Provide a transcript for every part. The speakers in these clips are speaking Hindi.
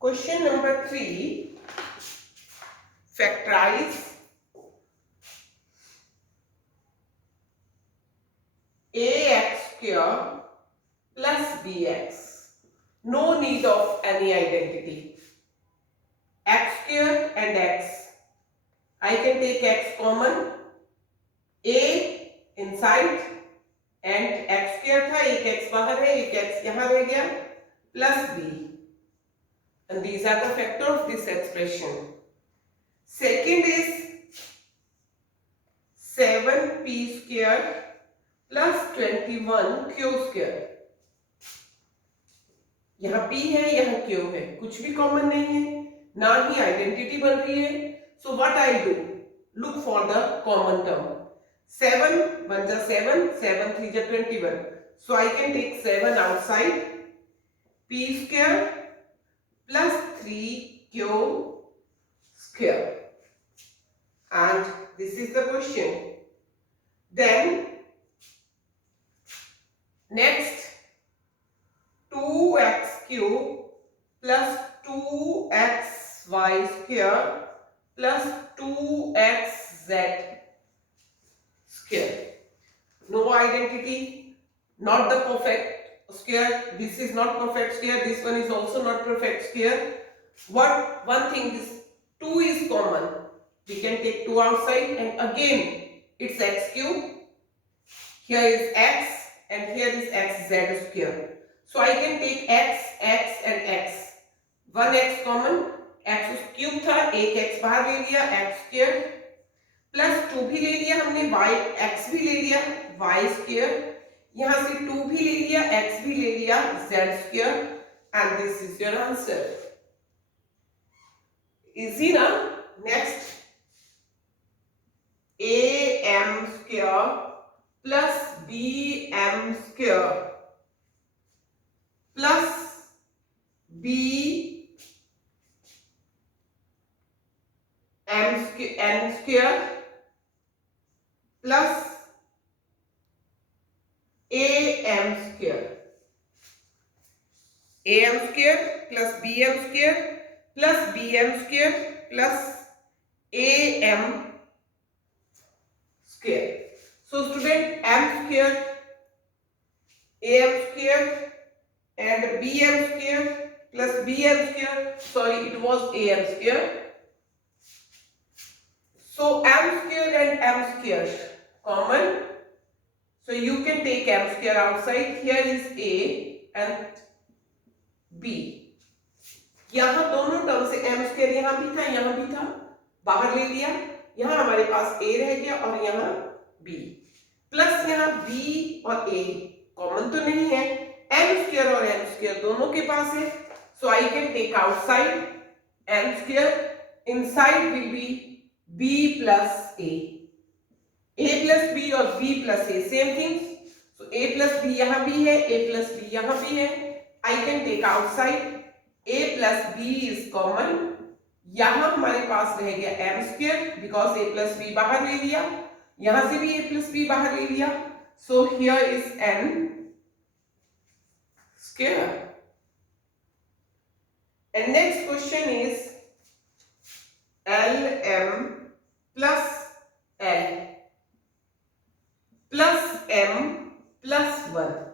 Question number 3. Factorize ax square plus bx. No need of any identity. X square and x. I can take x common. A inside and x square था, एक x बाहर है, एक x यहाँ रह गया, plus b. And these are the factors of this expression. Second is 7p square plus 21q square. यहाँ p है, यहाँ q है, कुछ भी कॉमन नहीं है, ना ही आइडेंटिटी बन रही है. So what I do? Look for the common term. 7 1 जा 7, 7 3 जा 21. So I can take 7 outside. P square plus 3q square. And this is the question. Then next 2x cube plus 2xy square plus 2xz square. No identity, not the perfect square. This is not perfect square. This one is also not perfect square. One thing is 2 is common. We can take 2 outside and again it's x cube. Here is x and here is xz square. So I can take x, x and x. One x common. x cube था, एक x बाहर ले लिया, x स्क्वायर प्लस 2 भी ले लिया हमने, y x भी ले लिया, y स्क्वायर, यहाँ से 2 भी ले लिया, x भी ले लिया, z square. And this is your answer. Easy ना? Next am square plus bm square plus b n square plus am square. Am square plus bm square plus bm square plus am square. So student, m square, am square and bm square plus bm square, sorry it was am square. So m square and m square common. So you can take m square outside. Here is a and b. यहाँ दोनों टर्म से m square यहाँ भी था, यहाँ भी था, बाहर ले लिया. यहाँ हमारे पास a रह गया और यहाँ b. प्लस यहाँ b और a कॉमन तो नहीं है. m square और m square दोनों के पास है. So I can take outside m square. Inside will be b plus a. A plus b और b plus a same things. So a plus b यहाँ भी है, a plus b यहाँ भी है. I can take outside. a plus b is common. यहाँ हमारे पास रह गया m square because a plus b बाहर ले लिया. यहाँ से भी a plus b बाहर ले लिया. So here is n square. And next question is lm plus l plus m plus 1.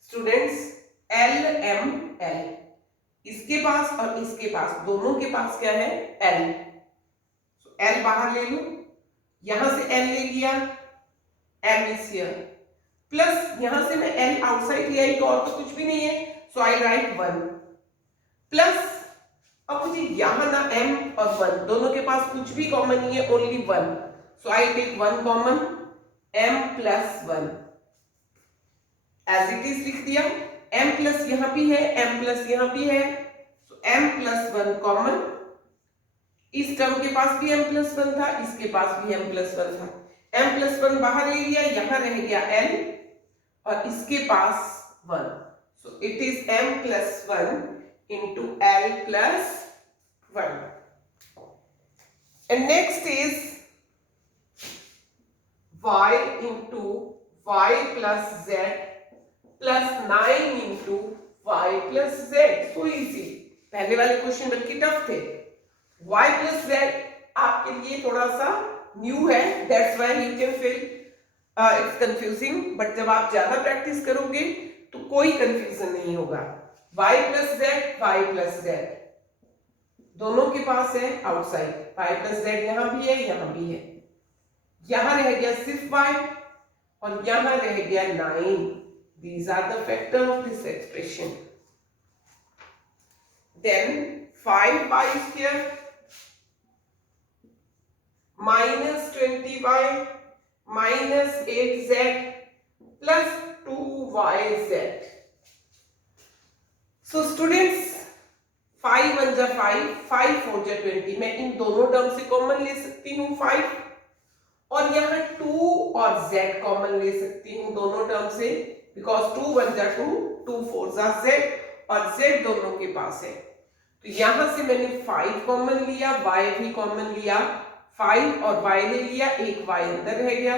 Students, l m l इसके पास और इसके पास दोनों के पास क्या है l. So l बाहर ले लो, यहां से l ले लिया, m is here प्लस यहां से मैं l आउटसाइड ले आई तो और तो कुछ भी नहीं है. So I write 1 प्लस अब मुझे यहाँ ना m और 1 दोनों के पास कुछ भी कॉमन नहीं है, only 1. So I take 1 common, m plus 1 as it is लिख दिया. m plus यहाँ भी है, m plus यहाँ भी है. So m plus 1 common. इस टर्म के पास भी m plus 1 था, इसके पास भी m plus 1 था. m plus 1 बाहर ले लिया, यहाँ रह गया l और इसके पास 1. So it is m plus 1 into l plus 1. And next is y into y plus z plus 9 into y plus z, so easy. पहले वाले क्वेश्चन बल्कि टफ थे. y plus z आपके लिए थोड़ा सा न्यू है, that's why you can feel it's confusing, but जब आप ज्यादा प्रैक्टिस करोगे तो कोई कंफ्यूजन नहीं होगा. y plus z दोनों के पास है आउटसाइड. y plus z यहां भी है, यहां भी है. यहां रह गया सिर्फ y और यहां रह गया 9. These are the factors of this expression. Then 5y square minus 20y minus 8z plus 2yz. So students, 5 1 जा 5, 5 4 जा 20. मैं इन दोनों टर्म से कॉमन ले सकती हूँ 5, और यहाँ 2 और z कॉमन ले सकती हूँ दोनों टर्म से, बिकॉज 2 1 जा 2, 2 4 जा z, और z दोनों के पास है. तो यहां से मैंने 5 कॉमन लिया, y भी कॉमन लिया, 5 और y ले लिया, एक y अंदर रह गया.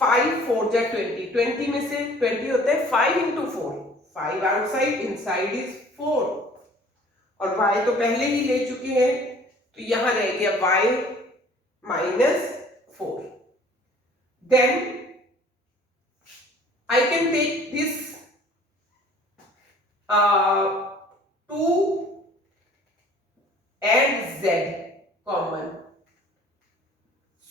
5 4 जा 20, 20 में से 20 होता है 5 into 4, 5 आउटसाइड, इनसाइड इज 4, और y तो पहले ही ले चुके हैं, तो यहां रह गया y minus 4. Then I can take this 2 and z common.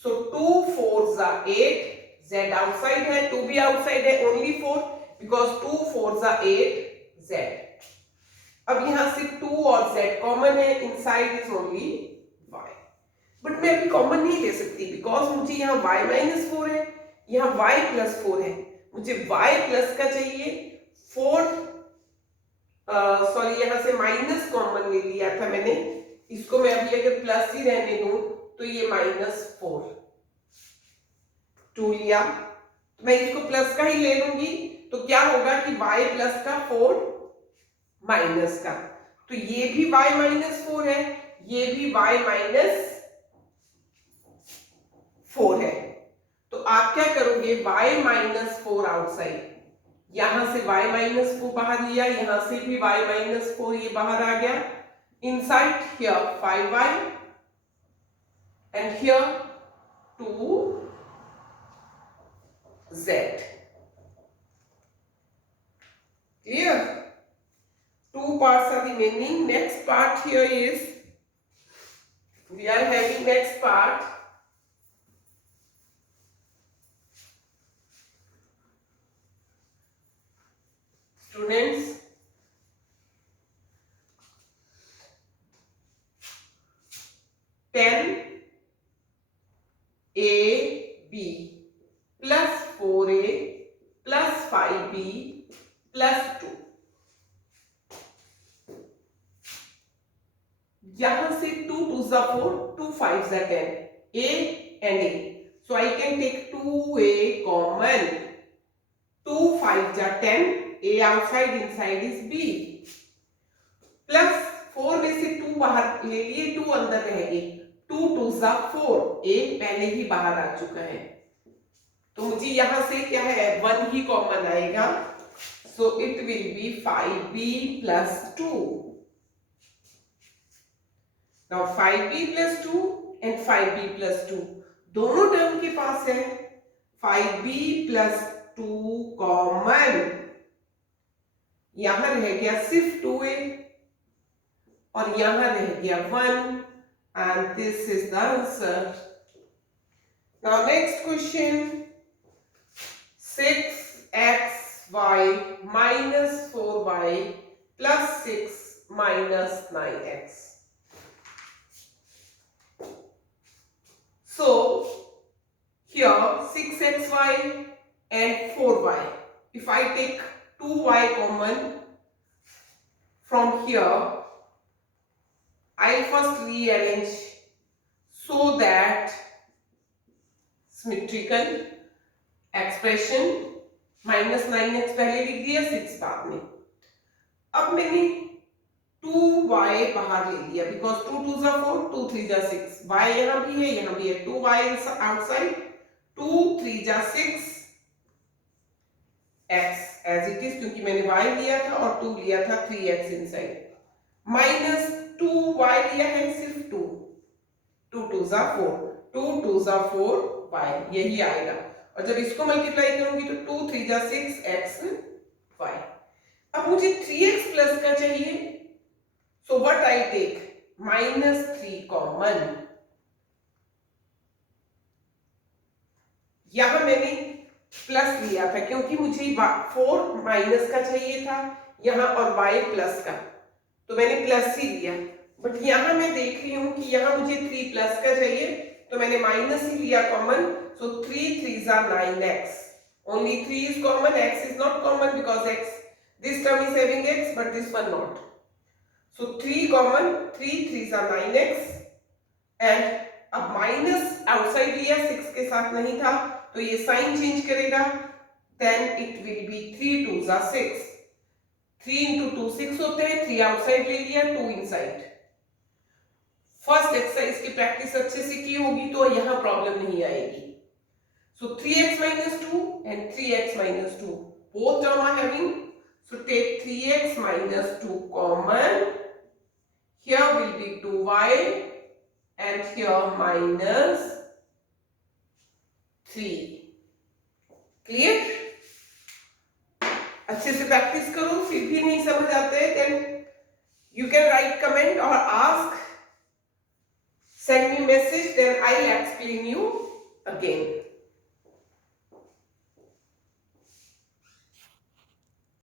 So 2 4s are 8, z outside है, 2 भी outside है, only 4, because 2 4s are 8, z. अब यहां से 2 और z कॉमन है, inside is only y. But मैं अभी कॉमन नहीं ले सकती, बिकॉज मुझे यहाँ y माइनस 4 है, यहाँ y प्लस 4 है. मुझे y प्लस का चाहिए 4, सॉरी यहाँ से माइनस कॉमन ले लिया था मैंने, इसको मैं अभी अगर प्लस ही रहने दूं तो ये -4, 2 लिया, तो मैं इसको प्लस का ही ले लूंगी, तो क्या होगा कि y प्लस का 4 माइनस का, तो ये भी y माइनस 4 है, ये भी y माइनस 4 है. तो आप क्या करोगे, y माइनस 4 आउटसाइड, यहां से y माइनस 4 बाहर लिया, यहां से भी y माइनस 4 ये बाहर आ गया, inside here 5y and here 2z. Clear? 2 parts are remaining. Next part here is, we are having next part. Students, ten AB plus 4A plus 5B plus 2. यहां से 2 2s are 4, 2 5s are 10, A and A. So I can take 2A common, 2 5s are 10, A outside, inside is B, plus 4 में से 2 बाहर ले लिए, 2 अंदर रह गए, 2 2s are 4, A पहले ही बाहर आ चुका है, तो मुझे यहां से क्या है 1 ही कॉमन आएगा, so it will be 5B plus 2. Now 5B plus 2 and 5B plus 2 दोनों टर्म के पास है, 5B plus 2 कॉमन, यहां रह गया सिर्फ 2A और यहां रह गया 1, and this is the answer. Now next question, 6xy minus 4y plus 6 minus 9x. So here 6xy and 4y, if I take 2y common from here, I'll first rearrange so that symmetrical expression, minus 9x पहले लिख दिया, 6 बाद में. अब मैंने 2y बाहर ले लिया, because 2 2s are 4, 2 3s are 6, y यहाँ भी है, यहाँ भी है, 2y outside, 2 3s are 6 x as it is, क्योंकि मैंने y लिया था और 2 लिया था 3x इनसाइड, माइनस 2y लिया है सिर्फ 2, 2 2 जा 4, 2 2 जा 4y, यही आएगा। और जब इसको मल्टीप्लाई करूंगी तो 2 3 जा 6x y। अब मुझे 3x प्लस का चाहिए, so what I take, -3 common. यहां मैंने प्लस लिया था क्योंकि मुझे 4 माइनस का चाहिए था यहां और y प्लस का, तो मैंने प्लस ही लिया। बट यहां मैं देख रही हूं कि यहां मुझे 3 प्लस का चाहिए, तो मैंने माइनस ही लिया कॉमन, सो 3 3 जा 9x, only 3 is common, x is not common because x, this term is having x but this one not, so 3 common, 3 3 जा 9x, एंड अब माइनस आउटसाइड लिया, 6 के साथ नहीं था, तो ये साइन चेंज करेगा, देन इट विल बी 3 2 जा 6, 3 into 2 6 होते हैं, 3 आउटसाइड ले लिया, 2 इनसाइड। फर्स्ट एक्सरसाइज की प्रैक्टिस अच्छे से की होगी तो यहां प्रॉब्लम नहीं आएगी। सो 3x minus 2 and 3x minus 2 both term are having, so take 3x minus 2 common, here will be 2y and here minus 3, clear? अच्छे से प्रैक्टिस करो, फिर भी नहीं समझ आते then you can write comment or ask, send me message, then I'll explain you again.